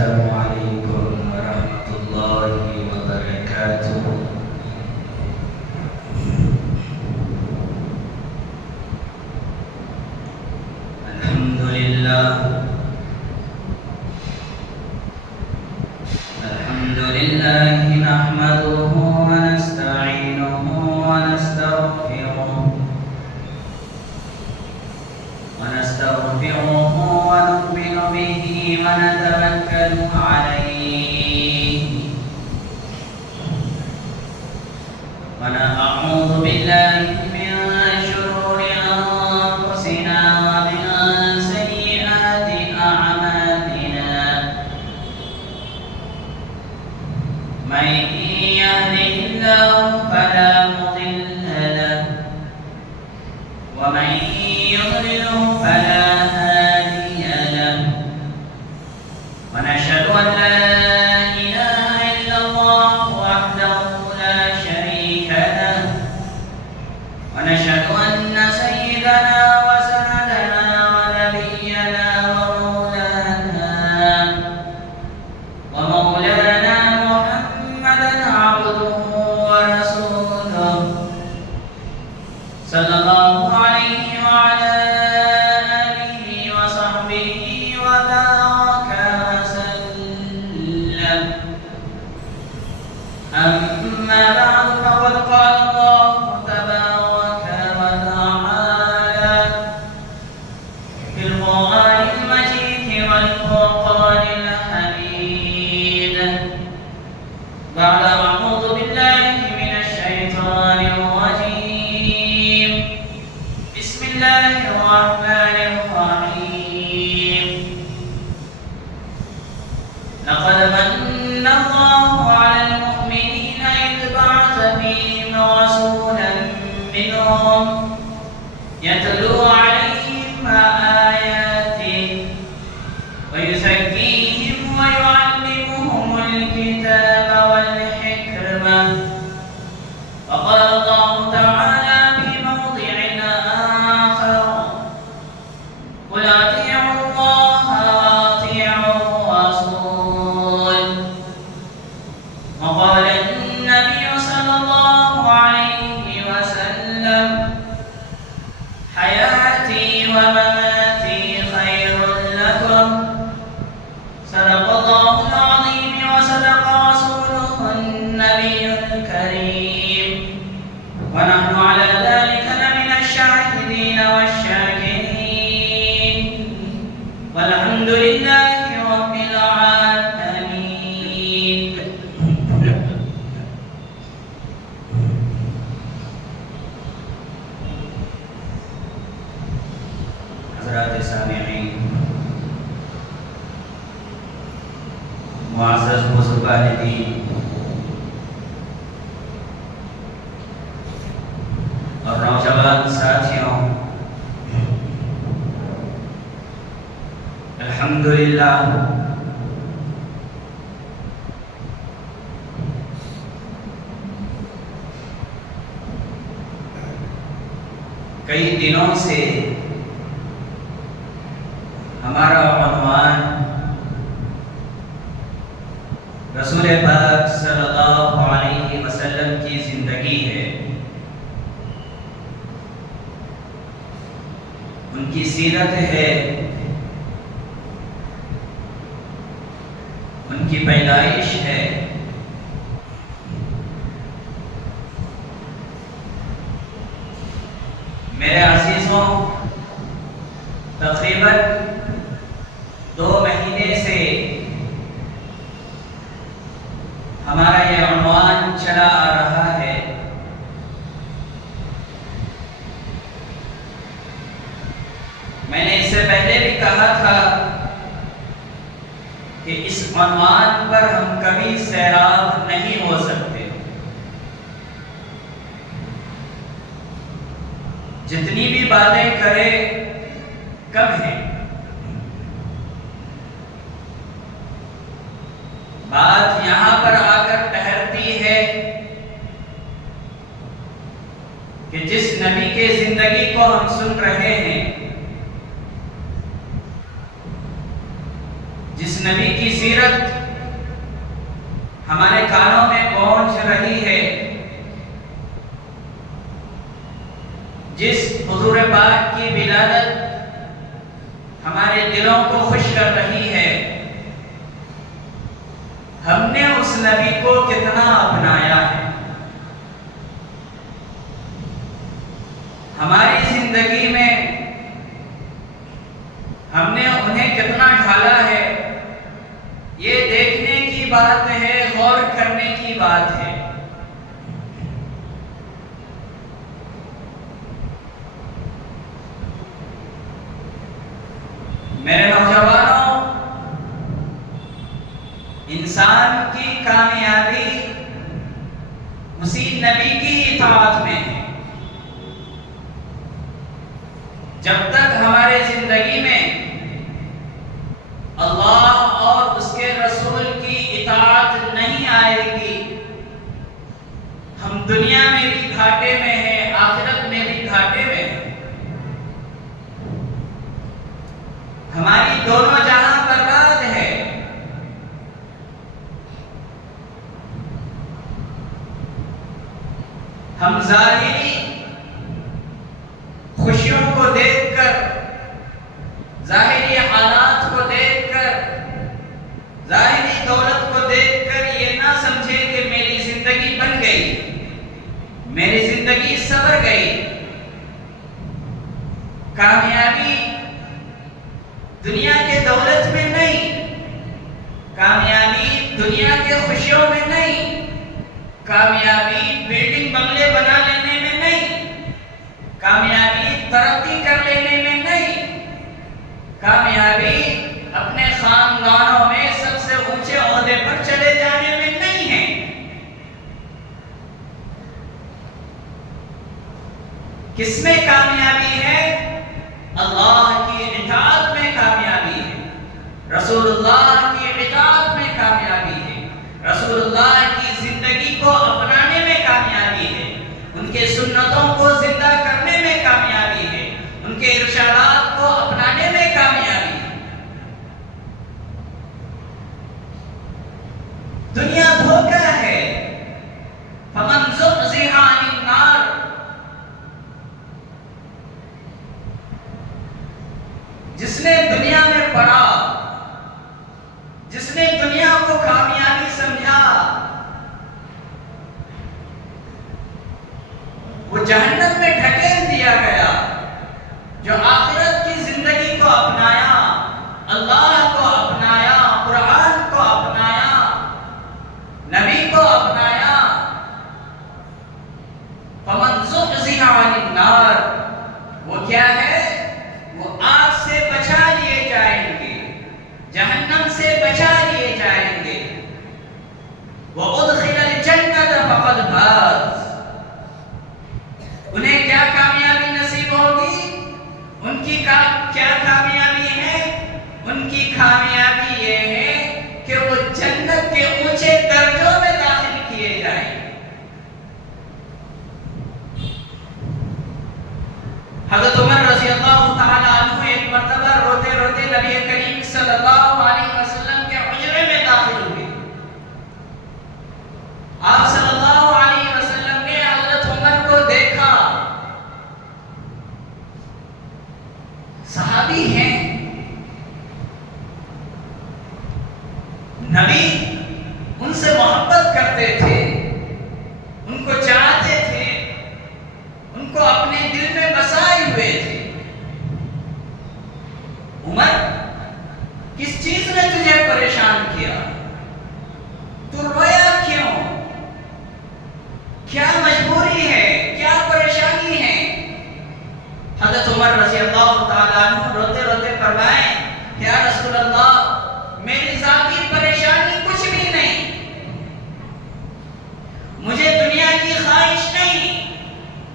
السلام عليكم ورحمة الله وبركاته. الحمد لله نحمده ونستعينه ونستغفره ونؤمن به ونتوكل عليه ونعوذ بالله من شرور أنفسنا ومن سيئات أعمالنا. من يهده الله فلا مضل له ومن يضلله فلا هادي له. ونشهد أن لا إله إلا الله وحده لا شريك له. ونشهد أن سيدنا وسندنا ونبينا ومولانا محمدا عبده ورسوله صلى الله عليه وعلى آله وصحبه وبارك وسلم. أما بعد فقد قال الله تبارك وتعالى في القرآن المجيد والفرقان الحميد بعد أعوذ بالله من الشيطان الرجيم. بسم الله الرحمن الرحيم. لقد من الله على المؤمنين إذ بعث فيهم رسولا منهم يتلو عليهم آياته ويزكيهم ويعلمهم الكتاب والحكمة. وقال الله تعالى في موضع آخر: قل أطيعوا الله وأطيعوا الرسول. وقال النبي صلى الله عليه وسلم: حياتي ومماتي خير لكم. صدق الله العظيم وصدق رسوله النبي الكريم، ونحن على ذلك لمن الشاهدين والشاكرين، والحمد لله رب العالمين. حضرات سامعین، معزز بزرگان دین اور نوجوان ساتھیوں، الحمدللہ کئی دنوں سے ہمارا عنوان رسول پاک صلی اللہ علیہ وسلم کی زندگی ہے، ان کی سیرت ہے، ان کی پیدائش ہے۔ میرے عزیزوں، تقریباً 2 مہینے سے ہمارا یہ عنوان چلا آ رہا ہے۔ میں نے اس سے پہلے بھی کہا تھا کہ اس عنوان پر ہم کبھی سیراب نہیں ہو سکتے۔ جتنی بھی باتیں کرے کم ہیں۔ بات یہاں پر آ کر ٹھہرتی ہے کہ جس نبی کے زندگی کو ہم سن رہے ہیں، جس نبی کی سیرت ہمارے کانوں میں پہنچ رہی ہے، جس حضور پاک کی ولادت ہمارے دلوں کو خوش کر رہی ہے، ہم نے اس نبی کو کتنا اپنایا ہے، ہماری زندگی میں ہم نے انہیں کتنا ڈھالا ہے، یہ دیکھنے کی بات ہے، غور کرنے کی بات ہے۔ میرے نوجوانوں، انسان کی کامیابی اسی نبی کی اطاعت میں ہے۔ جب تک ہمارے زندگی میں اللہ اور اس کے رسول کی اطاعت نہیں آئے گی، ہم دنیا میں بھی گھاٹے میں ہیں، آخرت میں بھی گھاٹے میں ہیں۔ ہماری دونوں جہاں برباد ہے۔ ہم ظاہری خوشیوں کو دیکھ کر، ظاہری حالات کو دیکھ کر، ظاہری دولت کو دیکھ کر یہ نہ سمجھے کہ میری زندگی بن گئی، میری زندگی سنور گئی۔ کامیابی دنیا کے دولت میں نہیں، کامیابی دنیا کے خوشیوں میں نہیں، کامیابی بلڈنگ بنگلے بنا لینے میں نہیں، کامیابی ترقی کر لینے میں نہیں، کامیابی اپنے خاندانوں میں سب سے اونچے عہدے پر چلے جانے میں نہیں ہے۔ کس میں کامیابی ہے؟ اللہ کی اطاعت میں کامیابی ہے، رسول اللہ کی اطاعت میں کامیابی ہے، رسول اللہ کی زندگی کو اپنانے میں کامیابی ہے، ان کے سنتوں کو زندہ کرنے میں کامیابی ہے، ان کے ارشادات کو اپنانے میں کامیابی ہے۔ دنیا دھوکہ ہے، فمن زحزح عن النار، جس نے دنیا میں پڑھا، جس نے دنیا کو کامیابی سمجھا، وہ جہنم میں ڈھکیل دیا گیا۔ جو آخرت کی زندگی کو اپنایا، اللہ کو اپنایا، قرآن کو اپنایا، نبی کو اپنایا، فمن زحزح عن النار، وہ کیا ہے؟ وہ آگ سے بچا لیے جائیں گے، جہنم سے بچا لیے جائیں گے۔ وَأُدْخِلَ الْجَنَّةَ فَقَدْ فَازَ، انہیں کیا کامیابی نصیب ہوگی؟ ان کی کیا کامیابی ہے؟ ان کی کامیابی یہ ہے کہ وہ جنت کے اونچے درجوں میں داخل کیے جائیں۔ حضرت عمر رضی اللہ تعالیٰ عنہ ایک مرتبہ روتے روتے نبی کریم صلی اللہ علیہ وسلم کے حجرے میں داخل ہوئے۔ آپ صلی اللہ علیہ وسلم نے حضرت عمر کو دیکھا، صحابی ہیں، نبی ان سے محبت کرتے تھے، ان کو چاہتے تھے، ان کو اپنے دل میں بسائے ہوئے تھے۔ عمر، کس چیز نے تجھے پریشان کیا؟ تو رویا کیوں؟ کیا مجبوری ہے؟ کیا پریشانی ہے؟ حضرت عمر رضی اللہ تعالیٰ عنہ روتے روتے فرمائیں، یا رسول اللہ، میری ذاتی پریشانی کچھ بھی نہیں، مجھے دنیا کی خواہش نہیں،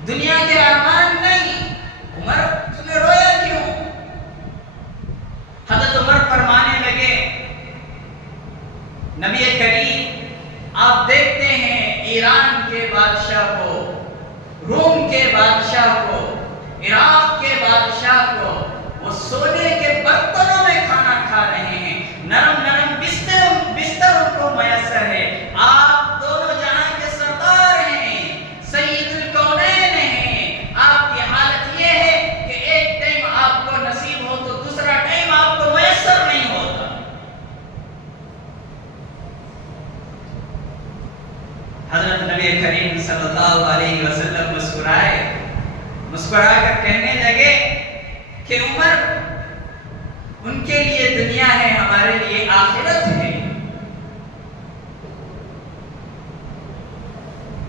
دنیا کے ارمان نہیں۔ عمر، تمہیں رویا کیوں؟ حضرت عمر فرمانے لگے، نبی کریم آپ دیکھتے ہیں ایران کے بادشاہ کو، روم کے بادشاہ کو، عراق کے بادشاہ کو، وہ سونے کے برتنوں میں کھانا کھا رہے ہیں، نرم نرم صلی اللہ علیہ وسلم مسکرائے، مسکرا کر کہنے لگے کہ عمر، ان کے لیے دنیا ہے، ہمارے لیے آخرت ہے۔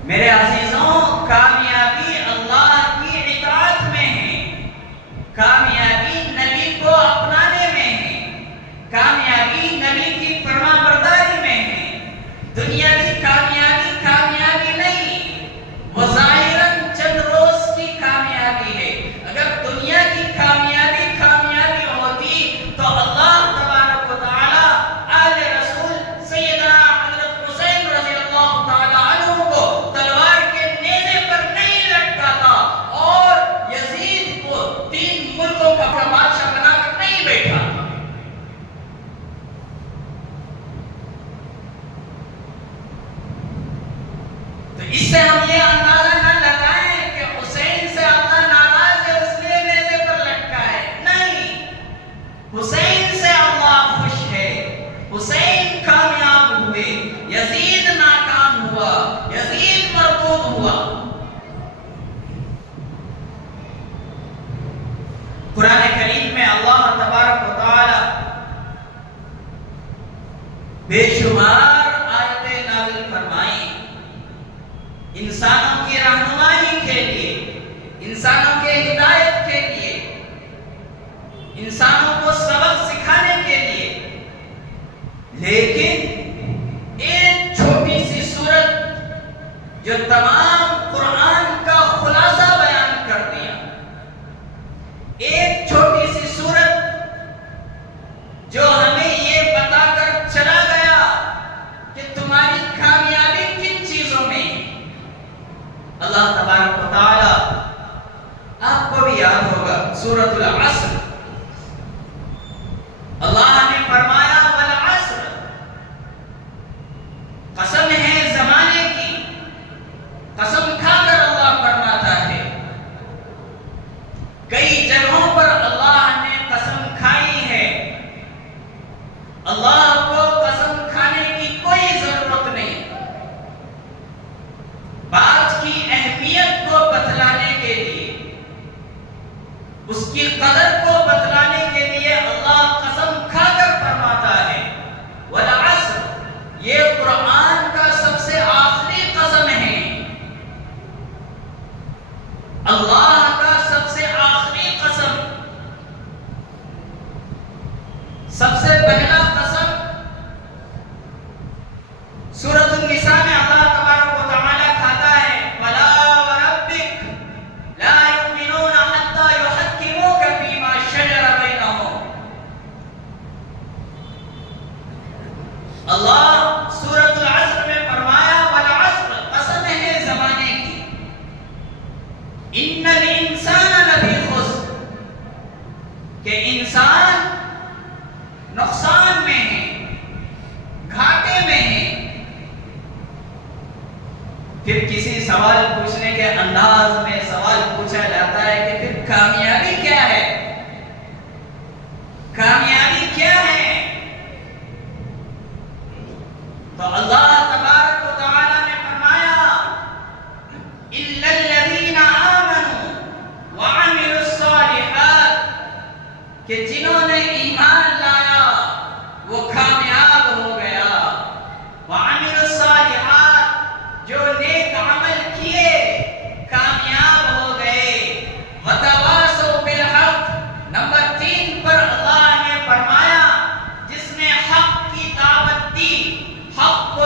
میرے عزیزوں، کامیابی اللہ کی اطاعت میں ہے، کامیابی نبی کو اپنانے میں ہے، کامیابی نبی کی فرما برداری میں ہے۔ دنیاوی کامیابی کامیابی نہیں، وہ ظاہراً چند روز کی کامیابی ہے۔ اگر دنیا کی کامیابی کامیابی ہوتی تو اللہ تبارک و تعالی آل رسول سیدنا حضرت حسین رضی اللہ تعالی عنہ کو تلوار کے نیزے پر نہیں لٹکاتا اور یزید کو 3 ملکوں کا بادشاہ بنا کر نہیں بیٹھا۔ تو اس سے ہم یہ اندازہ نہ لگائیں کہ حسین سے اللہ ناراض ہے اس لیے نیزے پر لٹکا ہے، نہیں، حسین سے اللہ خوش ہے۔ حسین کامیاب ہوئے، یزید ناکام ہوا، یزید مردود ہوا۔ قرآن کریم میں اللہ تبارک و تعالی بے شمار آیتیں نازل فرمائیں انسانوں کی رہنمائی کے لیے، انسانوں کے ہدایت کے لیے، انسانوں کو سبق سکھانے کے لیے، لیکن ایک چھوٹی سی سورت جو تمام قرآن کا خلاصہ بیان کر دیا، ایک چھوٹی سی سورت جو ہمیں یہ بتا کر چلا گیا کہ تمہاری کامیابی کن چیزوں میں ہے۔ اللہ تبارک و تعالی، آپ کو بھی یاد ہوگا سورۃ العصر، اللہ نے فرمایا والعصر، قسم ہے زمانے کی، قسم کھا کر اللہ فرماتا ہے۔ کئی جگہوں پر اللہ نے قسم کھائی ہے، اللہ کو قسم کھانے کی کوئی ضرورت نہیں۔ بات کی اہمیت کو بتلانے کے لیے، اس کی قدر کو بتلانے کے لیے اللہ قسم کھا کر فرماتا ہے والعصر، یہ قرآن کا سب سے آخری قسم ہے، اللہ کا سب سے آخری قسم، سب سے پہلا قسم سورۃ النساء میں اللہ تبارک و تعالی کھاتا ہے وَلَا وَرَبِّكَ لَا يُؤْمِنُونَ حَتَّى يُحَكِّمُوكَ فِي مَا شَجَرَ بَيْنَهُمْ۔ اللہ سورۃ العصر میں فرمایا والعصر، قسم ہے زمانے کی، إِنَّ الْإِنسَانَ لَفِي خُسْرٍ، کہ انسان نقصان میں ہے، گھاٹے میں ہے۔ پھر کسی سوال پوچھنے کے انداز میں سوال پوچھا جاتا ہے کہ پھر کامیابی کیا ہے؟ کامیابی کیا ہے؟ تو اللہ تبارک و تعالی نے فرمایا إِلَّا الَّذِينَ آمَنُوا وَعَمِلُوا الصَّالِحَاتِ، کہ جنہوں نے ایمان لایا وہ کامیاب ہو گیا، وَعَمِلُوا الصَّالِحَاتِ، جو نیک عمل کیے کامیاب ہو گئے، وَتَوَاصَوْا بِالْحَقِّ، نمبر 3 پر اللہ نے فرمایا جس نے حق کی دعوت دی، حق کو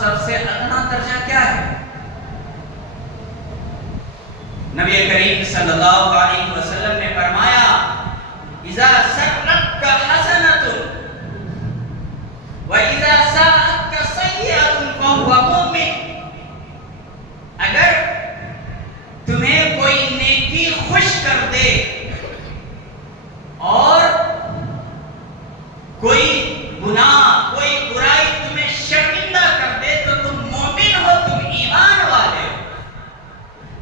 سب سے ادنا درجہ کیا ہے؟ نبی کریم صلی اللہ علیہ وسلم نے فرمایا اذا سرتک حسنۃ واذا ساءتک سیئۃ فهو مؤمن. اگر تمہیں کوئی نیکی خوش کر دے اور کوئی گناہ کوئی برائی تمہیں شرمندہ کر دے تو تم مومن ہو، تم ایمان والے ہو.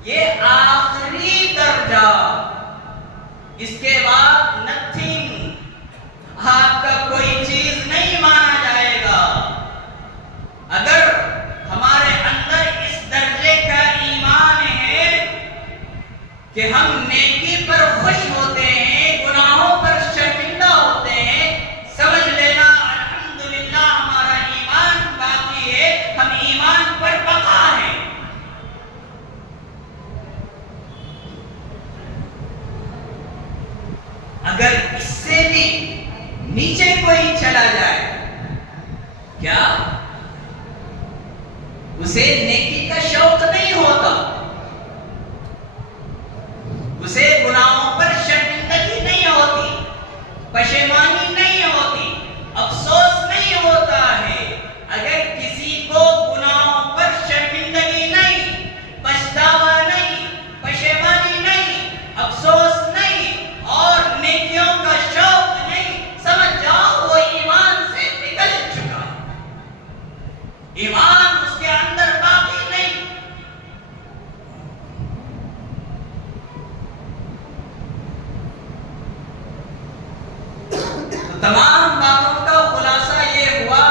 یہ آخری درجہ، اس کے بعد نتھنگ، آپ کا کوئی چیز نہیں مانا جائے گا. اگر ہمارے اندر اس درجے کا ایمان ہے کہ ہم نیکی پر خوش ہوتے ہیں، گناہوں پر شرمندہ ہوتے ہیں، سمجھ لینا الحمدللہ ہمارا ایمان باقی ہے، ہم ایمان پر بقا ہیں. اگر اس سے بھی نیچے کوئی چلا جائے، کیا اسے نیکی کا شوق نہیں ہوتا، اسے گناہوں پر شرمندگی نہیں ہوتی، پشیمانی نہیں ہوتی، افسوس نہیں ہوتا ہے. اگر کسی کو گناہوں پر شرمندگی نہیں، پچھتاوا نہیں، پشیمانی نہیں، افسوس نہیں اور نیکیوں کا شوق نہیں، سمجھ جاؤ وہ ایمان سے نکل چکا، ایمان اس کے اندر باقی نہیں. تو تمام باتوں کا خلاصہ یہ ہوا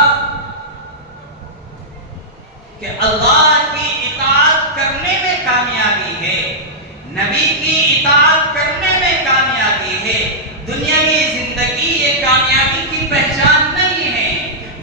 کہ اللہ کی اطاعت کرنے میں کامیابی ہے، نبی کی اطاعت کرنے میں کامیابی ہے. دنیاوی زندگی یہ کامیابی کی پہچان نہیں ہے،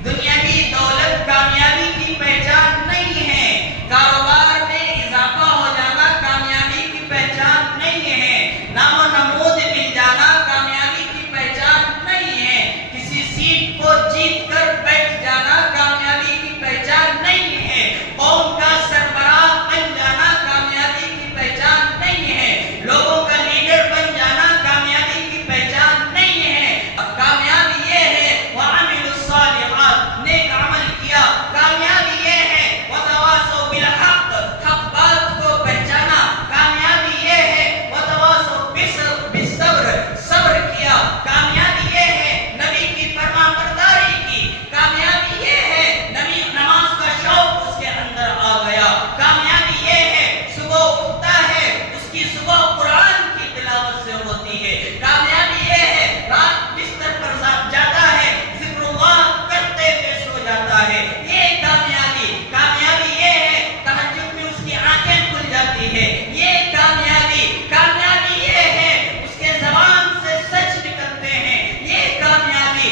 دنیاوی دولت کامیابی کی پہچان نہیں ہے، کاروبار میں اضافہ ہو جانا کامیابی کی پہچان نہیں ہے، نام و نمود مل جانا کامیابی کی پہچان نہیں ہے، کسی سیٹ کو جیت کر بیٹھ جانا کامیابی کی پہچان نہیں ہے، قوم کا سربراہ بن جانا کامیابی کی پہچان نہیں ہے، لوگوں کا لیڈر بن جانا کامیابی کی پہچان نہیں ہے. کامیابی یہ ہے وَعَمِلُوا الصَّالِحَاتِ، نیک عمل کیا. کامیابی یہ ہے وَتَوَاصَوْا بِالْحَقِّ، حق بات کو پہچانا. کامیابی یہ ہے وَتَوَاصَوْا بِالصَّبْرِ، صبر کیا. کامیابی یہ ہے نبی کی فرما برداری کی. کامیابی یہ ہے نبی نماز کا شوق اس کے اندر آ گیا. کامیابی یہ ہے صبح اٹھتا ہے، اس کی صبح قرآن کی تلاوت سے ہوتی ہے. کامیابی یہ ہے رات بستر پر جاتا ہے، ذکر اللہ کرتے ہوئے سو جاتا ہے. یہ کامیابی یہ ہے تہجد میں اس کی آنکھیں کھل جاتی ہے. یہ کامیابی یہ ہے اس کے زبان سے سچ نکلتے ہیں. یہ کامیابی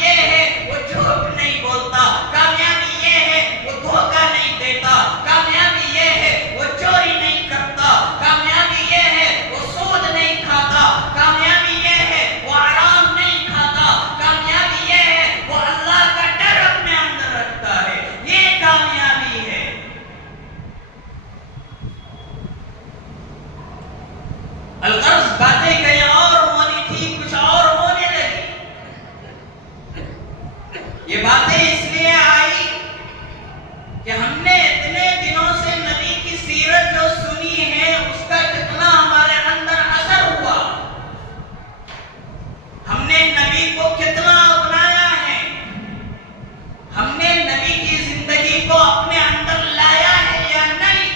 یہ ہے وہ جھوٹ نہیں بولتا. کامیابی یہ ہے وہ دھوکہ نہیں دیتا. کامیابی یہ ہے وہ چوری نہیں کرتا. کامیابی یہ ہے وہ سود نہیں کھاتا. کامیابی یہ ہے وہ حرام نہیں کھاتا. کامیابی یہ ہے وہ اللہ کا ڈر اپنے اندر رکھتا ہے. یہ کامیابی ہے. الغرض باتیں کہیں اور ہونی تھی، کچھ اور ہونے لگی. یہ باتیں اس لیے آئی کہ ہم نے اتنے دنوں سے نبی کی سیرت جو سنی ہے اس کا کتنا ہمارے اندر اثر ہوا، ہم نے نبی کو کتنا اپنایا ہے، ہم نے نبی کی زندگی کو اپنے اندر لایا ہے یا نہیں.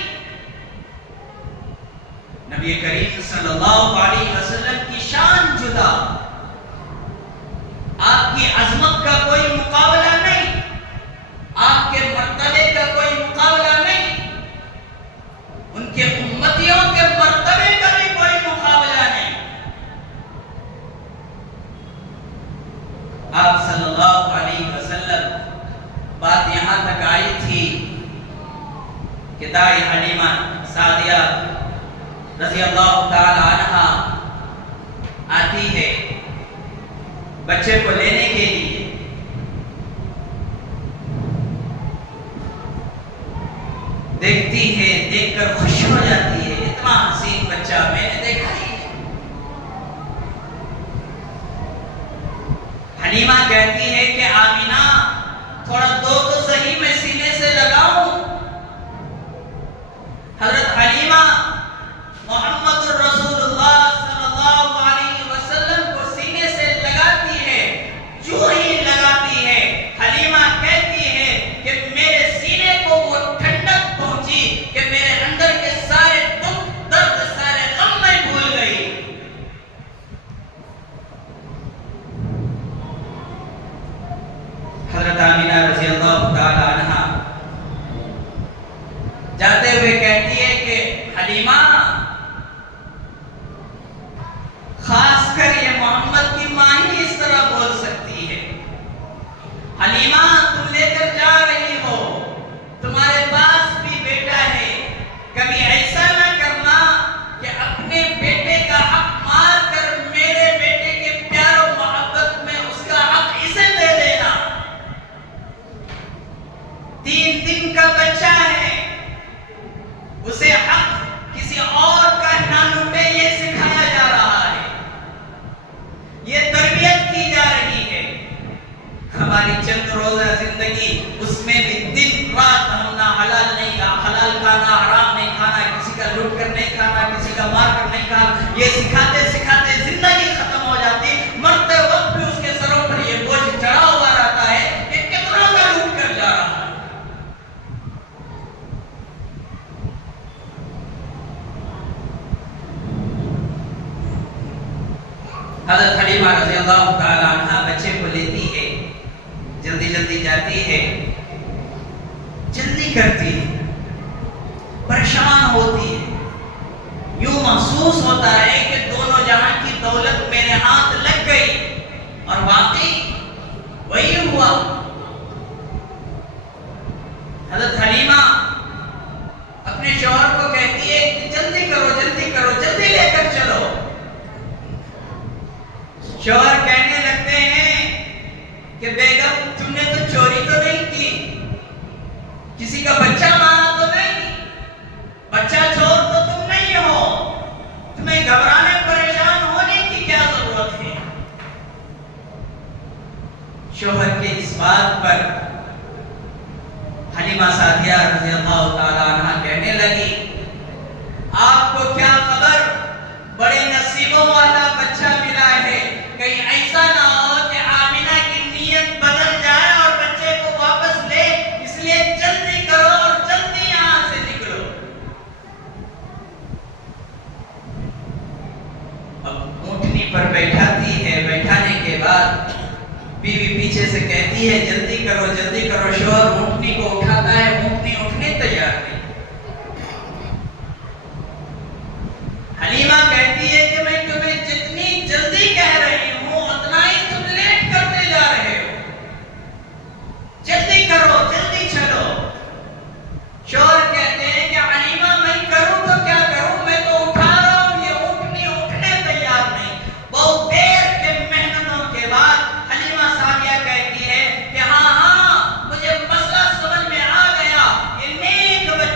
نبی کریم صلی اللہ علیہ وسلم کی شان جدا، آپ کی عظمت کا کوئی مقابلہ نہیں، آپ کے مرتبے کا کوئی مقابلہ نہیں، ان کے امتیوں کے مرتبے کا بھی کوئی مقابلہ نہیں. آپ صلی اللہ علیہ وسلم، بات یہاں تک آئی تھی کہ دائی حلیمہ سعدیہ رضی اللہ تعالی عنہ آتی ہے بچے کو لینے کے لیے. دیکھ کر خوش ہو جاتی ہے، اتنا حسین بچہ میں نے دیکھا ہی ہے۔ حلیمہ کہتی ہے کہ آمینہ تھوڑا دو تو صحیح میں سینے سے لگاؤں۔ حضرت حلیمہ محمد الرسول اللہ صلی اللہ علیہ وسلم کو سینے سے لگاتی ہے، جو ہی لگاتی ہے حلیمہ کہتی ہے کہ میرے سینے کو وہ ٹھنڈک پہنچی کہ میرے اندر کے سارے دکھ درد سارے غم میں بھول گئی۔ حضرت آمینہ رضی اللہ تعالی عنہ جاتے ہوئے کہتی ہے کہ حلیمہ خاص کر یہ محمد کی ماں ہی اس طرح بول سکتی ہے۔ حلیمہ تم لے کر جا رہی ہو، تمہارے پاس بھی بیٹا ہے، کبھی ایسا نہ کرنا کہ اپنے بیٹے کا حق مار کر میرے بیٹے کے پیار و محبت میں اس کا حق اسے دے دینا۔ 3 دن کا بچہ ہے، اسے حق کسی اور کا نہ لوٹے یہ سکھایا جا رہا ہے، یہ تربیت کی جا رہی ہے۔ ہماری چند روزہ زندگی اس میں بھی دن رات ہم نہ حلال نہیں حلال کھانا، حرام نہیں کھانا، کسی کا لوٹ کر نہیں کھانا، کسی کا مار کر نہیں کھانا، یہ سکھاتے سکھاتے زندگی ختم ہو جاتی، مرتے وقت بھی اس کے سروں پر یہ بوجھ چڑھا ہوا رہتا ہے کہ کتنا کا لوٹ کر جا رہا ہے۔ حضرت حلیمہ رضی اللہ تعالی عنہ بچے کو لیتی ہے، جلدی جلدی جاتی ہے، جلدی کرتی ہے، پریشان ہوتی ہے، یوں محسوس ہوتا ہے کہ دونوں جہاں کی دولت میرے ہاتھ لگ گئی، اور واقعی وہی ہوا۔ حضرت حلیمہ اپنے شوہر کو کہتی ہے کہ جلدی کرو جلدی کرو، جلدی لے کر چلو۔ شوہر کہنے لگتے ہیں کہ بیگم تم نے تو چوری تو نہیں کی، کسی کا بچہ مارا تو نہیں، بچہ چور تو تم نہیں ہو، تمہیں گھبرانے پریشان ہونے کی کیا ضرورت ہے؟ شوہر کے اس بات پر حلیمہ سعدیہ رضی اللہ تعالی عنہ کہنے لگی آپ کو کیا خبر، بڑے نصیبوں والا بچہ ملا ہے، کہیں ایسا نہ ہو کہ آمینہ کی نیت بدل جائے اور بچے کو واپس لے، اس لیے جلدی کرو اور جلدی یہاں سے نکلو۔ اب اونٹنی پر بیٹھاتی ہے، بیٹھانے کے بعد بیوی پیچھے سے کہتی ہے جلدی کرو جلدی کرو، شوہر اونٹنی کو اٹھاتا ہے، اونٹنی اٹھنے تیار نہیں۔ حلیمہ کہتی ہے کہ میں تمہیں جتنی جلدی کہہ رہی ہوں اتنا ہی تم لیٹ کرتے جا رہے ہو، جلدی کرو جلدی چلو۔ شوہر کہتے ہیں کہ حلیمہ میں کروں تو کیا کروں، میں تو اٹھا رہا ہوں، یہ اونٹنی اٹھنے تیار نہیں۔ بہت دیر کے محنتوں کے بعد حلیمہ سعدیہ کہتی ہے کہ ہاں مجھے مسئلہ سمجھ میں آ گیا، یہ نیک بچہ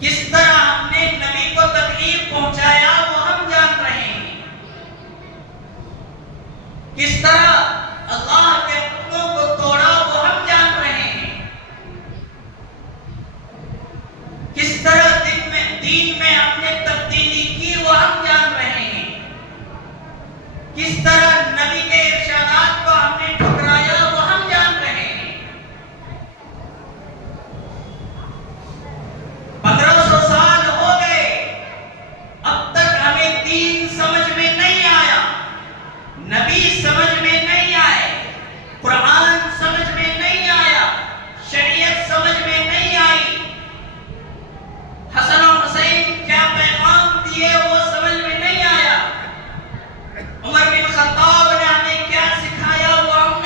کس طرح ہم نے نبی کو تکلیف پہنچایا وہ ہم جان رہے ہیں، کس طرح اللہ کے حکموں کو توڑا وہ ہم جان رہے ہیں، کس طرح دین میں ہم نے تبدیلی کی وہ ہم جان رہے ہیں، کس طرح نبی کے ارشادات کو ہم نے ٹھکرایا وہ ہم جان رہے ہیں۔ 1500 سال ہو گئے، اب تک ہمیں دین سمجھ میں نہیں آیا، نبی سمجھ میں نہیں آئے، قرآن سمجھ میں نہیں آیا، شریعت سمجھ میں نہیں آئی، حسن و حسین کیا پیغام دیے وہ سمجھ میں نہیں آیا، عمر بن خطاب نے ہمیں کیا سکھایا وہ ہم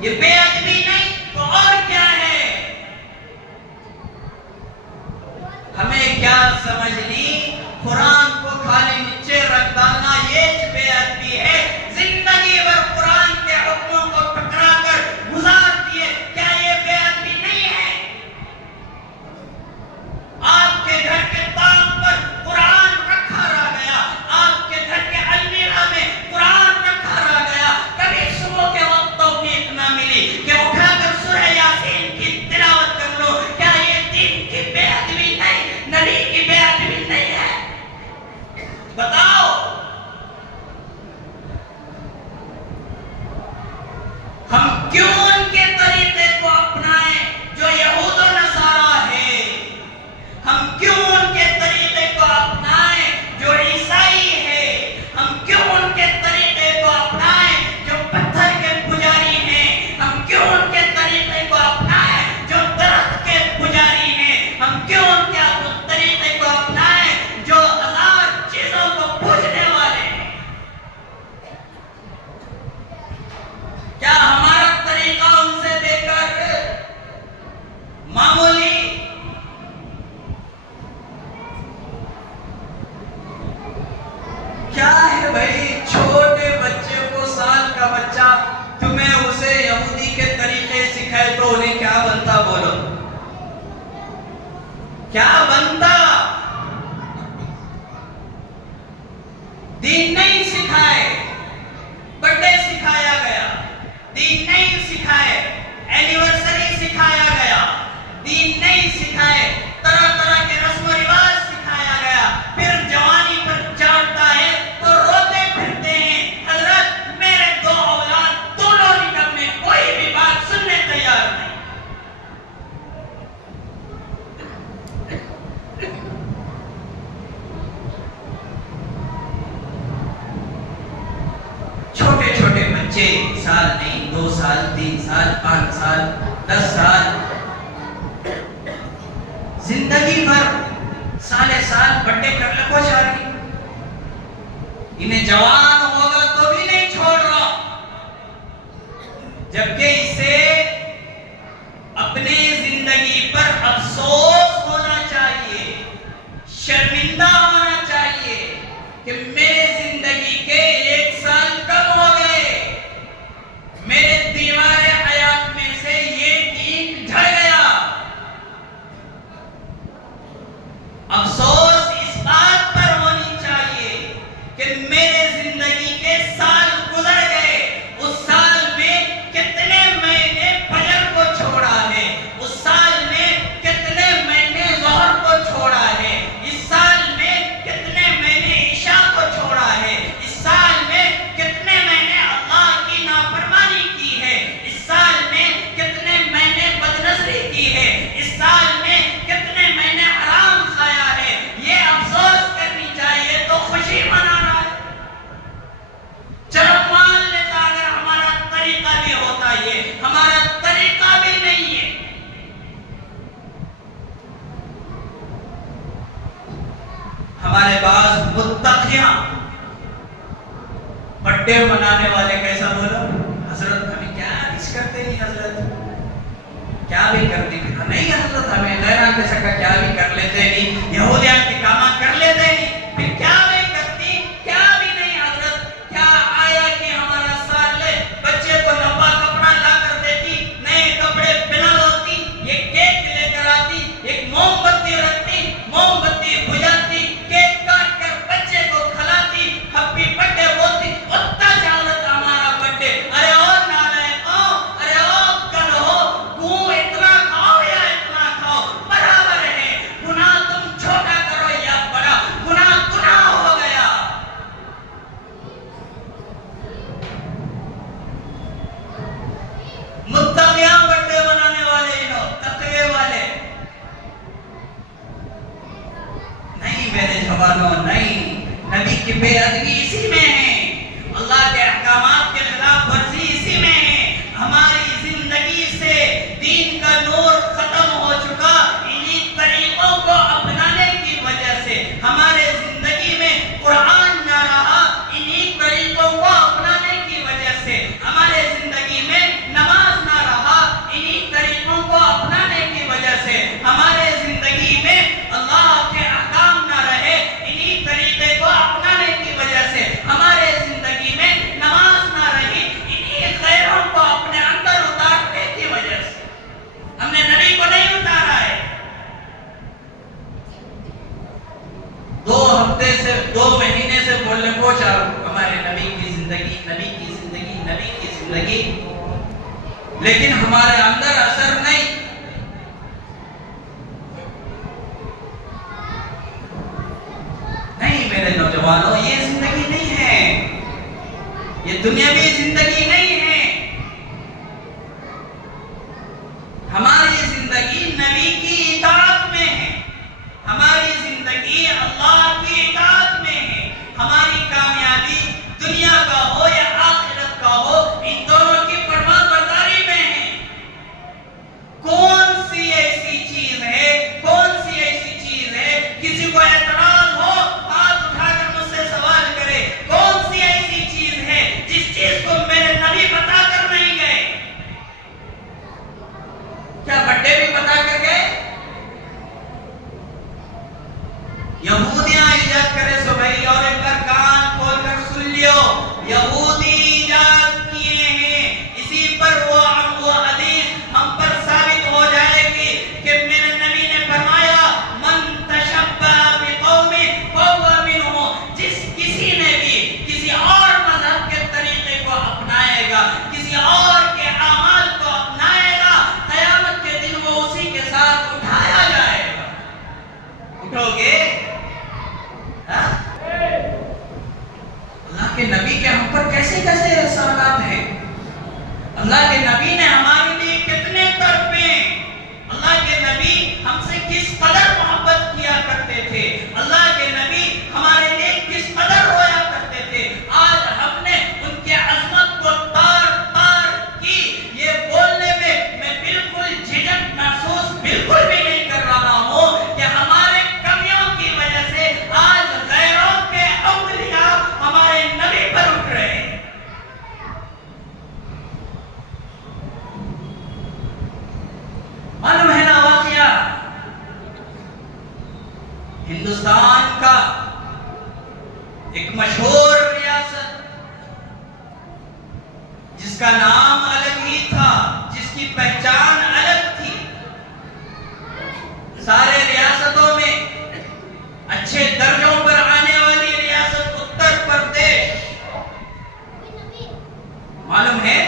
یہ بے ادبی نہیں تو اور کیا ہے؟ ہمیں کیا سمجھ لی قرآن کو کھانے نیچے رکھ ڈالنا یہ بے ادبی ہے؟ زندگی بھر قرآن کے حکموں کو ٹکرا کر گزار دیے، کیا یہ بے ادبی نہیں ہے؟ آپ کے گھر کے طاق پر قرآن رکھا رہ گیا، آپ کے گھر کے المیرا میں قرآن رکھا رہ گیا، کبھی صبح کے وقت توفیق نہ ملی کہ اٹھا کر سورہ یاسین کی تلاوت کر لو، کیا یہ دین کی بے ادبی نہیں، نبی کی بے ادبی نہیں ہے؟ بتاؤ۔ ہم کیوں ان کے طریقے کو اپنائیں جو یہود و نصارہ ہے؟ ہم کیوں ان کے طریقے کو اپنائیں جو عیسائی ہے؟ ہم کیوں ان کے طریقے کو اپنائیں جو پتھر کے پجاری ہیں؟ ہم کیوں ان کے طریقے کو اپنائیں جو درخت کے پجاری ہیں؟ ہم کیوں ان کے طریقے کو اپنائیں جو ہزار چیزوں کو پوجنے والے ہیں؟ کیا ہمارا طریقہ ان سے دے کر معمولی؟ کیا ہے بھائی، چھوٹے بچے کو، سال کا بچہ، تمہیں اسے یہودی کے طریقے سکھائے تو انہیں کیا بنتا؟ بولو کیا بنتا؟ دین نہیں سکھائے، برتھڈے سکھایا گیا، دین نہیں سکھائے، اینیورسری سکھایا گیا، دین نہیں سکھائے، طرح طرح کے رسم و رواج سکھایا گیا، پھر جوانی پر چڑھتا ہے تو روتے پھرتے ہیں، حضرت میرے دو اولاد دونوں نکل میں کوئی بھی بات سننے تیار نہیں۔ چھوٹے چھوٹے بچے، سال نہیں، 2 سال، 3 سال، 5 سال، 10 سال، زندگی بھر سالے سال بڑے کر لے کو شادی، انہیں جوان ہوگا تو بھی نہیں چھوڑ رہا، جبکہ اسے اپنے زندگی پر افسوس ہونا چاہیے، شرمندہ ہونا چاہیے کہ میرے زندگی کے 1 سال کم ہو گئے، میرے دیوار حیات میں سے یہ دین جھڑ گیا۔ افسوس اس بات پر ہونی چاہیے کہ میرے زندگی کے سال گزر گئے، اس سال میں کتنے میں نے فجر کو چھوڑا ہے، اس سال میں کتنے میں نے ظہر کو چھوڑا ہے، اس سال میں کتنے میں نے عشاء کو چھوڑا ہے، اس سال میں کتنے میں نے اللہ کی نافرمانی کی ہے، اس سال میں کتنے میں نے بدنظری کی ہے، اس سال میں کتنے میں نے حرام کھایا ہے۔ یہ افسوس کرنی چاہیے تو خوشی منانا ہے۔ چلو مان لیتا اگر ہمارا طریقہ بھی ہوتا، یہ ہمارا طریقہ بھی نہیں ہے۔ ہمارے بعض متقیاں بڑے منانے والے کیسا بولو، حضرت ہمیں کیا کچھ کرتے نہیں، حضرت کیا بھی کرتے نہیں، حضرت ہمیں غیران کے سکا کیا بھی کر لیتے نہیں، یہودیان کے کاماں کر لیتے نہیں، پھر کیا بھی کرتی، کیا بھی نہیں، حضرت کیا آیا کہ ہمارا سال لے بچے کو لمبا کپڑا لا کر دیتی، نئے کپڑے پہنا ہوتی، ایک کیک لے کر آتی، ایک موم بتی رکھتی، موم بتی بجھاتی، کیک کاٹ کر بچے کو کھلاتی، ہیپی برتھ ڈے بولتی، اتنا چاہت ہمارا برتھ ڈے، ارے اور نالے او، ارے او کل ہو، اتنا کھاؤ یا اتنا کھاؤ برابر ہے، گناہ تم کی زندگی، نبی کی زندگی، لیکن ہمارے اندر اثر نہیں۔ نہیں میرے نوجوانوں، یہ زندگی نہیں ہے، یہ دنیاوی زندگی نہیں ہے۔ ہماری زندگی نبی کی اطاعت میں ہے، ہماری زندگی اللہ کی اطاعت میں ہے۔ ہماری کامیابی دنیا کا ہو یا آخرت کا ہو، ان دونوں کی فرما برداری میں ہے۔ کون سی ایسی چیز ہے، کون سی ایسی چیز ہے، کسی کو اعتراض ہو ہاتھ اٹھا کر مجھ سے سوال کرے، کون سی ایسی چیز ہے جس چیز کو میرے نبی بتا کر نہیں گئے؟ کیا بڑے بھی بتا کر گئے؟ یہودیاں ایجاد کرے سو بھائی، اور ایک بار کان کھول کر سن لیو، یہودی ایجاد کیے ہیں، اسی پر وہ حدیث ہم پر ثابت ہو جائے گی کہ میرے نبی نے فرمایا من تشبہ بقوم فہو منہم، جس کسی نے بھی کسی اور مذہب کے طریقے کو اپنائے گا، کسی اور کے اعمال کو اپنائے گا، قیامت کے دن وہ اسی کے ساتھ اٹھایا جائے گا۔ اٹھو گے؟ اللہ کے نبی کے ہم پر کیسے کیسے احسانات ہیں، اللہ کے نبی نے ہمارے لیے کتنے تڑپے، اللہ کے نبی ہم سے کس قدر محبت کیا کرتے تھے، اللہ کے نبی ہمارے لیے کس قدر رویا کرتے تھے۔ آج ہم نے ان کے عظمت کو تار تار کی، یہ بولنے میں بالکل جھجک محسوس بالکل بھی نہیں کر رہا ہوں کہ ہمارے کمیوں کی وجہ سے آج غیروں کے اولیاء ہمارے نبی پر اٹھ رہے ہیں۔ معلوم ہے نا واقعہ ہندوستان کا ایک مشہور ریاست جس کا نام الگ ہی تھا، جس کی پہچان الگ تھی، سارے ریاستوں میں اچھے درجوں پر آنے والی ریاست اتر پردیش، معلوم ہے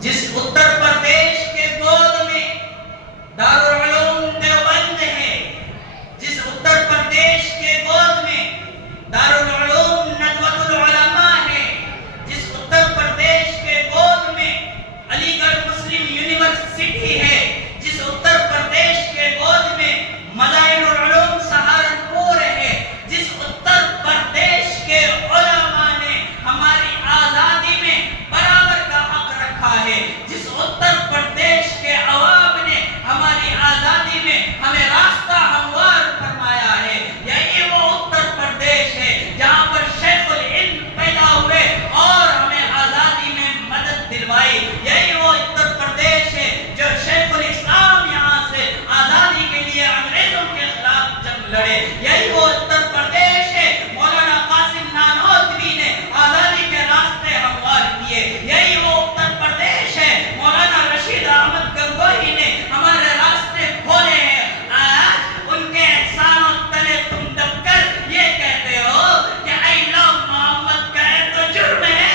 جس اتر پردیش کے گود میں دارالعلوم دیوبند ہے، جس اتر پردیش کے گود میں دارالعلوم ندوۃ العلماء ہے، جس اتر پردیش کے گود میں علی گڑھ مسلم یونیورسٹی ہے، جس اتر پردیش کے گود میں مظاہر العلوم سہارنپور ہے، جس اتر پردیش کے علماء نے ہماری آزادی میں برابر کا حق رکھا ہے، جس اتر پردیش کے عوام نے ہماری آزادی میں ہمیں راستہ ہموار فرمایا ہے، یہی وہ اتر پردیش ہے جہاں پر شیخ الہند پیدا ہوئے اور ہمیں آزادی میں مدد دلوائی، یہی وہ اتر پردیش ہے جو شیخ الاسلام یہاں سے آزادی کے لیے انگریزوں کے خلاف جنگ لڑے، یہی وہ اتر پردیش ہے مولانا قاسم نانوتوی نے آزادی کے راستے ہموار کیے، یہی وہ اتر پردیش ہے مولانا رشید احمد گنگوہی نے ہمارے راستے کھولے ہیں۔ آج ان کے احسانوں تلے تم دب کر یہ کہتے ہو کہ I love محمد کہے تو جرم ہے؟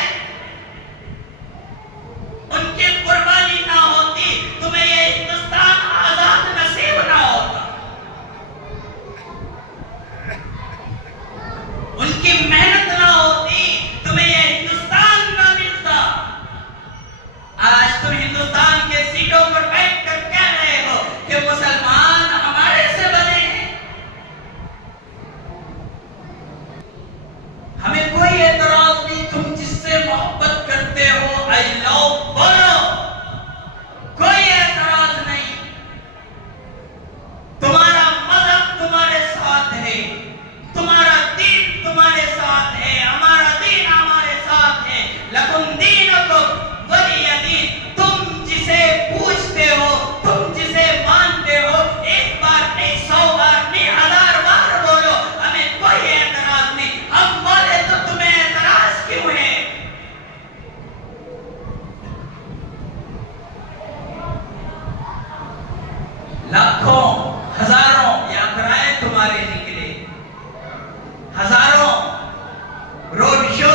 ان کی قربانی نہ ہوتی تمہیں یہ ہندوستان آزاد نصیب نہ ہوتا، ان کی محنت نہ ہوتی تمہیں یہ ہندوستان نہ ملتا۔ آج تم ہندوستان کے سیٹوں پر بیٹھ کر کہہ رہے ہو کہ مسلمان ہمارے سے بنے ہیں۔ ہمیں کوئی اعتراض نہیں، تم جس سے محبت کرتے ہو I love بولو، کوئی اعتراض نہیں، تمہارا مذہب تمہارے ساتھ ہے، تمہارا دین تمہارے ساتھ ہے، ہمارا دین ہمارے ساتھ ہے، لکم دینکم ولی دین، تم جسے پوچھتے ہو، تم جسے مانتے ہو، ایک بار نہیں 100 بار نہیں 1000 بار بولو، ہمیں کوئی اعتراض نہیں، ہم بولے تو تمہیں اعتراض کیوں ہے؟ لاکھوں ہزاروں یاترائیں تمہارے نکلے، ہزاروں روڈ شو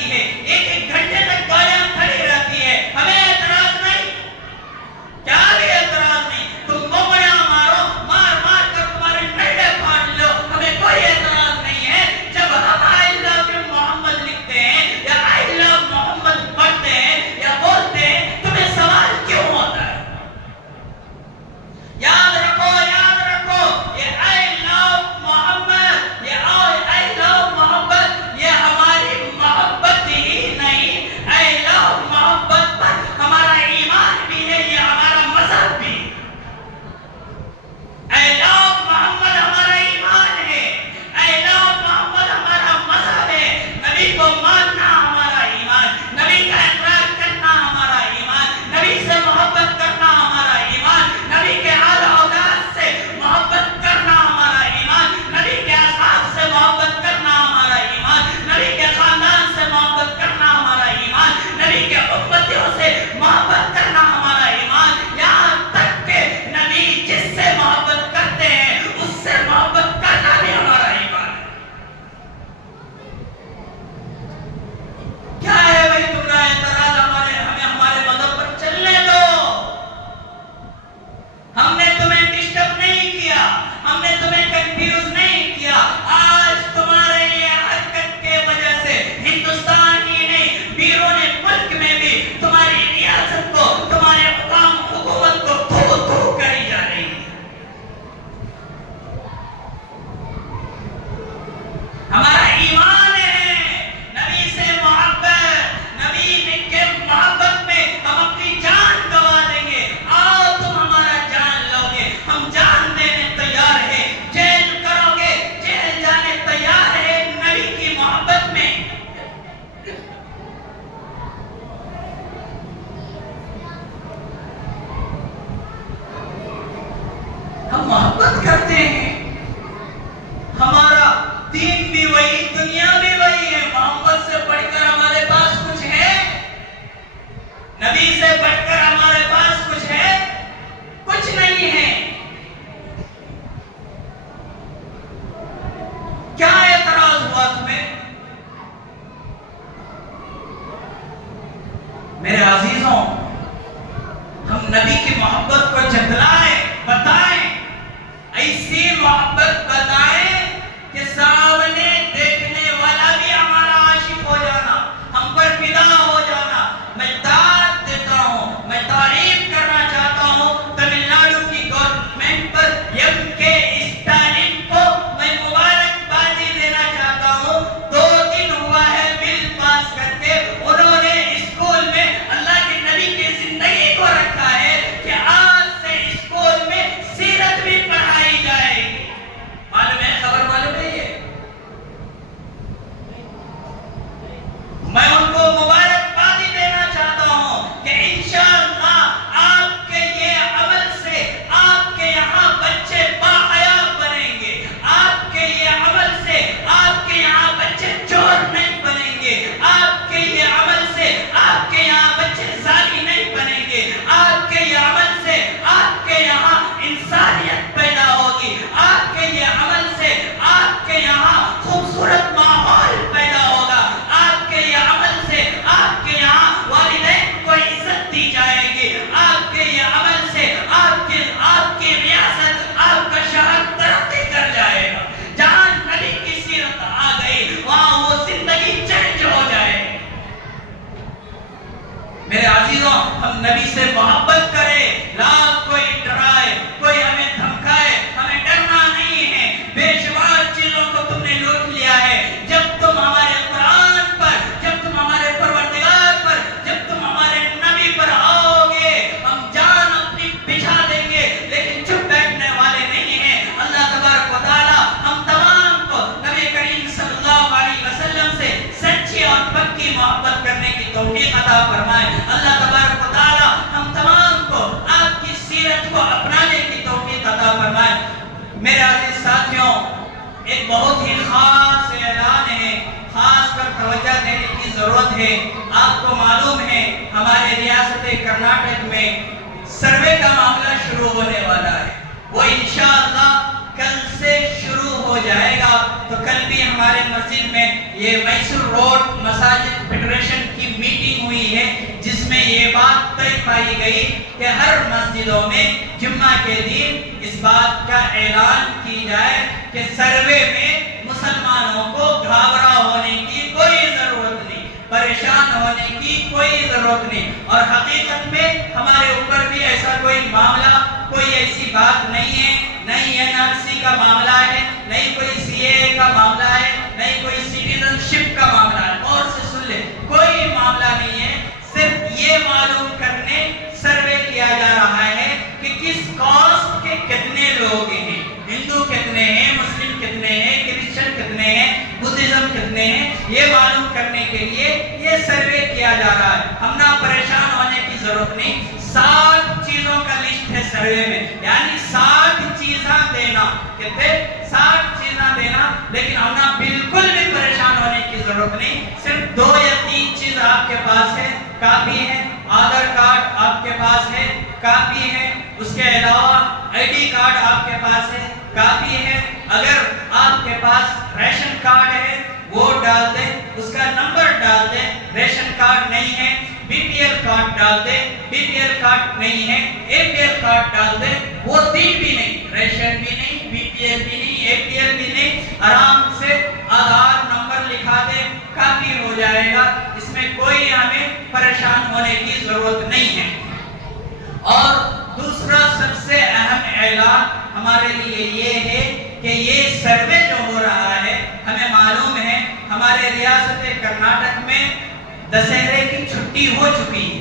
جاتی ہے، ایک ایک گھنٹے تک گاڑیاں کھڑی رہتی ہے، ہمیں اعتراض نہیں، کیا بھی اعتراض نہیں، تم بمبڑیاں مارو، مار مار کر تمہارے نڈے پھاڑ لو، ہمیں کوئی اعتراض نہیں ہے۔ جب ہم آئی لو یو محمد لکھتے ہیں یا آئی لو محمد پڑھتے ہیں یا بولتے ہیں، تمہیں سوال کیوں ہوتا ہے؟ یاد رکھو یہ آئی لو محمد، یہ آئی لو محمد، یہ ہماری محبت ہی نہیں، آئی لو محبت پر ہمارا ایمان بھی ہے، یہ ہمارا مذہب بھی ہے۔ آئی لو محمد ہمارا ایمان ہے، آئی لو محمد ہمارا مذہب ہے، نبی کو ماننا ہمارا ایمان، نبی کا اقرار کرنا ہمارا ایمان، نبی سے محبت کرنا ہمارا ایمان، نبی کے آل اولاد سے محبت کرنا ہمارا ایمان، نبی کے اصحاب سے محبت کرنا ہمارا ایمان، نبی کے خاندان سے محبت کرنا ہمارا ایمان، نبی کے امتیوں سے محبت کرنا ہمارا ایمان، یہاں تک کہ نبی جس سے محبت کرتے ہیں اس سے محبت کرنا بھی ہمارا ایمان ہے۔ کیا ہے بھائی تمہارا اعتراض؟ ہمیں ہمارے مذہب پر چلنے دو، ہم نے تمہیں ڈسٹرب نہیں کیا، ہم نے تمہیں کنفیوز نہیں کیا۔ آج تمہارے یہ حرکت کے وجہ سے ہندوستان ہی نہیں بیرون ملک میں بھی تمہاری ریاست کو، تمہارے حکام حکومت کو تھو تھو کری جا رہی ہے۔ ہمارا ایمان ہے نبی سے محبت، نبی کے محبت میں ہم اپنی جان گوا دیں گے۔ آؤ تم ہمارا جان لو گے، ہم جان دینے تیار ہیں، جیل کرو گے جیل جانے تیار ہے نبی کی محبت میں۔ ہم محبت کرتے ہیں، ہمارا دین بھی وہی، دنیا بھی وہی ہے۔ محمد سے بڑھ کر ہمارے پاس کچھ ہے؟ نبی سے بڑھ کر ہمارے پاس کچھ ہے؟ کچھ نہیں ہے۔ کیا اعتراض ہوا تمہیں؟ میرے عزیزوں، ہم نبی کی محبت کو جتلائیں، بتائیں، ایسی محبت بتائیں کہ سامنے دیکھنے والا بھی ہمارا عاشق ہو جانا، ہم پر فدا ہو جانا۔ میں داد دیتا ہوں، میں تعریف کرنا چاہتا ہوں تمل ناڈو کی گورنمنٹ پر، ایم کے اسٹالن کو میں مبارکبادی دینا چاہتا ہوں۔ 2 دن ہوا ہے بل پاس کر کے، انہوں نے اسکول میں اللہ کے نبی کی زندگی کو رکھا ہے کہ آج سے اسکول میں سیرت بھی پڑھائی جائے گی۔ معلوم ہے، خبر معلوم ہے یہ؟ میں ان کو مبارکبادی دینا چاہتا ہوں کہ انشاءاللہ آپ کے یہ عمل سے آپ کے یہاں بچے باحیا بنیں گے، آپ کے یہ عمل سے آپ کے یہاں بچے چور نہیں بنیں گے، آپ کے یہ عمل سے آپ کے یہاں بچے زانی نہیں بنیں گے، آپ کے یہ عمل سے آپ کے یہاں انسانیت پیدا ہوگی، آپ کے یہ عمل سے آپ کے یہاں خوبصورت ماحول پیدا ہوگا، آپ کے یہ عمل سے آپ کے یہاں والدین کو عزت دی جائے گی، آپ کے یہ عمل سے آپ کی ریاست، آپ کا شہر ترقی کر جائے گا۔ جہاں نبی کی سیرت آ گئی وہاں وہ زندگی چینج ہو جائے گی۔ میرے عزیزوں، ہم نبی سے محبت کریں، لاکھ کوئی ڈرائے، کوئی ہمیں دھمکائے، ہمیں ڈرنا نہیں ہے۔ بے شمار چیزوں کو تم نے لوٹ لیا ہے، جب تم ہمارے قرآن پر، جب تم ہمارے پروردگار پر، جب تم ہمارے نبی پر آؤ گے، ہم جان اپنی بچھا دیں گے، لیکن چپ بیٹھنے والے نہیں ہیں۔ اللہ تبارک و تعالی ہم تمام کو نبی کریم صلی اللہ علیہ وسلم سے سچی اور پکی محبت کرنے کی توفیق عطا فرمائے۔ اللہ تبارک و تعالی ہم تمام کو آپ کی سیرت کو اپنانے کی توفیق عطا فرمائے۔ میرے عزیز ساتھیوں، ایک بہت ہی خاص اعلان ہے، خاص کر توجہ دینے کی ضرورت ہے۔ آپ کو معلوم ہے ہمارے ریاست کرناٹک میں سروے کا معاملہ شروع ہونے والا ہے، وہ انشاءاللہ کل سے شروع ہو جائے گا۔ تو کل بھی ہمارے مسجد میں یہ میسور روڈ مساجد مستعد پائی گئی کہ ہر مسجدوں میں جمعہ کے دن اس بات کا اعلان کی جائے کہ سروے میں مسلمانوں کو گھبرا ہونے کی کوئی ضرورت نہیں، پریشان ہونے کی کوئی ضرورت نہیں. اور حقیقت میں ہمارے اوپر بھی ایسا کوئی معاملہ، کوئی ایسی بات نہیں ہے، نہیں NRC کا معاملہ ہے، نہیں کوئی CAA کا معاملہ ہے، نہیں کوئی سٹیزن شپ کا معاملہ ہے. اور سے سن لے، کوئی معاملہ نہیں ہے. صرف یہ معلوم کرنے سروے کیا جا رہا ہے کہ کس کاسٹ کے کتنے لوگ ہیں، ہندو کتنے ہیں، مسلم کتنے ہیں، کرسچن کتنے ہیں، بدھزم کتنے ہیں. یہ معلوم کرنے کے لیے یہ سروے کیا جا رہا ہے. ہم نہ پریشان ہونے کی ضرورت نہیں. 60 چیزوں کا لسٹ ہے سروے میں، یعنی 60 چیزاں دینا، کہتے 60 چیزاں دینا. لیکن ہم نہ بالکل بھی پریشان ہونے کی ضرورت نہیں. صرف 2 یا 3 چیز آپ کے پاس ہے، کاپی ہے. آدھار کارڈ آپ کے پاس ہے، کاپی ہے. اس کے علاوہ ID کارڈ آپ کے پاس ہے، کاپی ہے. اگر آپ کے پاس ریشن کارڈ ہے وہ ڈال دیں، اس کا نمبر ڈال دیں. ریشن کارڈ نہیں ہے BPL کارڈ ڈال دیں، BPL کارڈ نہیں ہے APL کارڈ ڈال دیں. وہ 3 بھی نہیں، ریشن بھی نہیں، BPL بھی نہیں، APL بھی نہیں. آرام سے آدھار نمبر لکھا دیں، کافی ہو جائے گا. اس میں کوئی ہمیں پریشان ہونے کی ضرورت نہیں ہے. اور دوسرا سب سے اہم اعلان ہمارے لیے یہ ہے کہ یہ سروے جو ہو رہا ہے، ہمیں معلوم ہے ہمارے ریاست کرناٹک میں دسہرے کی چھٹی ہو چکی ہے.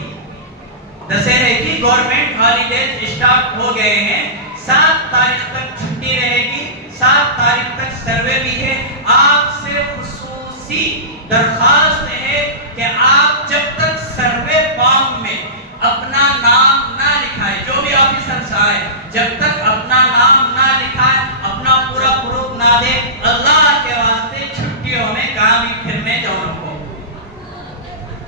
دسہرے کی گورنمنٹ ہالیڈیز اسٹارٹ ہو گئے ہیں. 7 تاریخ تک چھٹی رہے گی، 7 تاریخ تک سروے بھی ہے. آپ سے خصوصی درخواست ہے کہ آپ جب تک سروے فارم میں اپنا نام نہ لکھائیں، جو بھی آفیسر آئے، جب تک اپنا نام نہ لکھائیں، اپنا پورا پروف نہ دے، اللہ کے واسطے چھٹیوں میں کام ہی پھرنے جاؤ کو.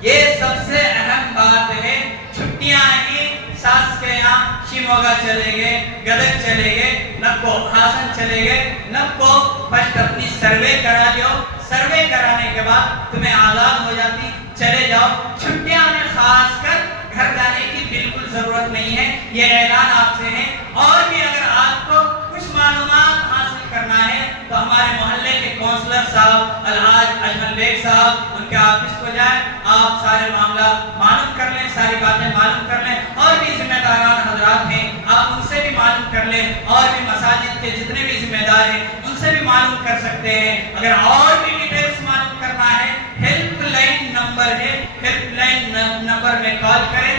یہ سب سے اہم بات ہے. چھٹیاں ہی ساس کے یہاں شیموگا چلے گئے، گدگ چلے گئے، نب کو ہاسن چلے گئے، نب کو فسٹ اپنی سروے کرا لیو. سروے کرانے کے بعد تمہیں آزاد ہو جاتی، چلے جاؤ. چھٹیاں میں خاص کر گھر جانے کی بالکل ضرورت نہیں ہے. یہ اعلان آپ سے ہے. اور بھی اگر آپ کو کچھ معلومات حاصل کرنا ہے تو ہمارے محلے کے کونسلر صاحب الحاج اجمل بیگ صاحب، ان کے آفس کو جائیں، آپ سارے معاملہ معلوم کر لیں، ساری باتیں معلوم کر لیں. اور بھی ذمہ داران حضرات ہیں، آپ ان سے بھی معلوم کر لیں. اور بھی مساجد کے جتنے بھی ذمہ دار ہیں ان سے بھی معلوم کر سکتے ہیں. اگر اور بھی ڈیٹیلز معلوم کرنا ہے، ہیلپ لائن نمبر ہے، ہیلپ لائن نمبر میں کال کریں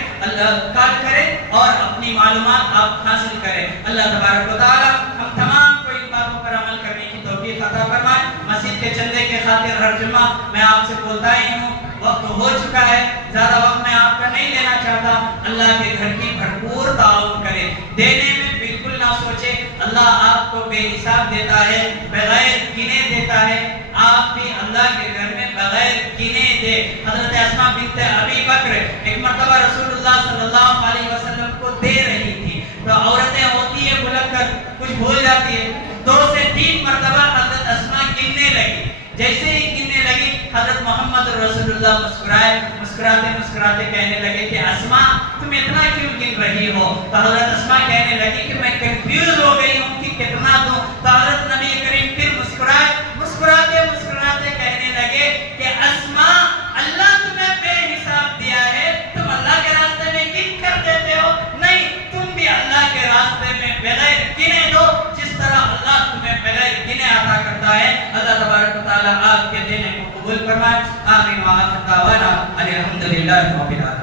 اور اپنی معلومات آپ حاصل کریں. اللہ تبارک و تعالی ہم تمام کو ان باتوں پر عمل کرنے کی توفیق عطا فرمائے. مسجد کے چندے کے خاطر ہر جمعہ میں آپ سے بولتا ہی ہوں، وقت ہو چکا ہے، زیادہ وقت میں آپ کا نہیں لینا چاہتا. اللہ کے گھر کی بھرپور تعاون کریں، دینے میں بالکل نہ سوچے. اللہ آپ کو بے حساب دیتا ہے، بغیر گنے دیتا ہے. آپ بھی اللہ کے گھر میں بغیر گنے دے. حضرت اسماء بنت ابی بکر ایک مرتبہ رسول اللہ صلی اللہ علیہ وسلم کو دے رہی تھی، تو عورتیں ہوتی ہے بھلک کر کچھ بھول جاتی ہے. 2 سے 3 مرتبہ حضرت اسماء گننے لگی. جیسے ہی گننے لگی حضرت محمد رسول اللہ مسکراتے کہنے لگے کہ اسماء تم اتنا کیوں گن رہی ہو؟ تو حضرت اسماء کہنے لگی کہ میں کنفیوز ہو گئی ہوں کہ کتنا دوں. تو حضرت نبی کریم پھر مسکراتے کہنے لگے کہ اسماء اللہ تمہیں بے حساب دیا ہے، تم اللہ کے راستے میں گن کر دیتے ہو. نہیں، تم بھی اللہ کے راستے میں بغیر گنے دو جس طرح اللہ تمہیں بغیر گنے عطا کرتا ہے. اللہ تبارک و تعالی آپ کے دینے کو قبول فرمائے. آمین و آخر دعوانا الحمدللہ رب العالمین.